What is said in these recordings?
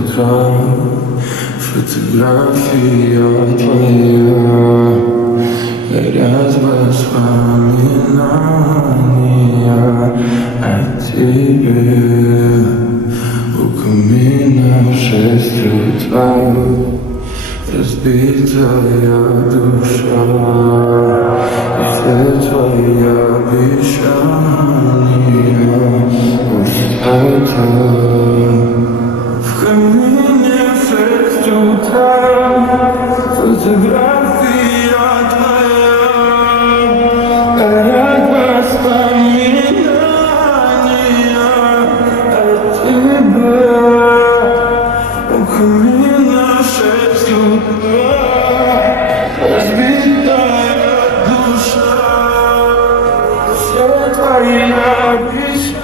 утра. Фотография твоя, горят воспоминания о тебе. У камина в 6 утра, разбитая душа, и все твои обещания пустота. В камине в 6 утра, фотография твоя, горят воспоминания о тебе. У камина в 6 утра, разбитая душа, все твои обещания.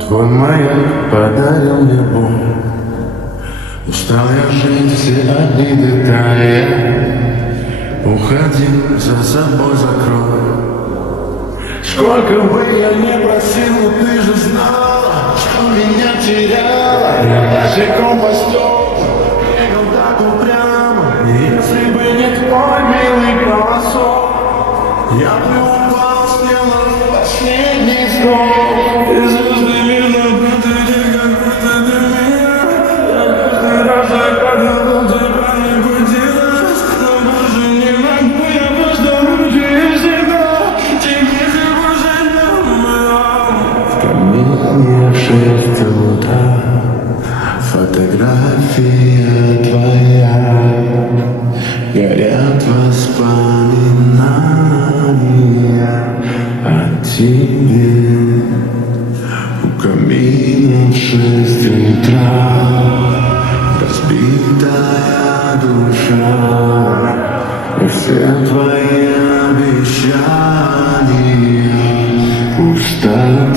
Твой маяк подарил мне боль. Устал я жить, все обиды тая. Уходи, за собой закрой. Сколько бы я не просил, но ты же знала, что меня теряла. Я босиком по стеклу бегал так упрямо. Если бы не твой милый голосок, я бы упал с неба в последний скок. И звезды минуты, как будто до меня. Я каждый раз загадывал, тебя не будилось. Но больше не могу, я просто мучаюсь себя. Тебе же уже не. В камине в 6 утра, фотография твоя, горят воспоминания о тебе. У камина в 6 утра, разбитая душа, и все твои обещания пустота.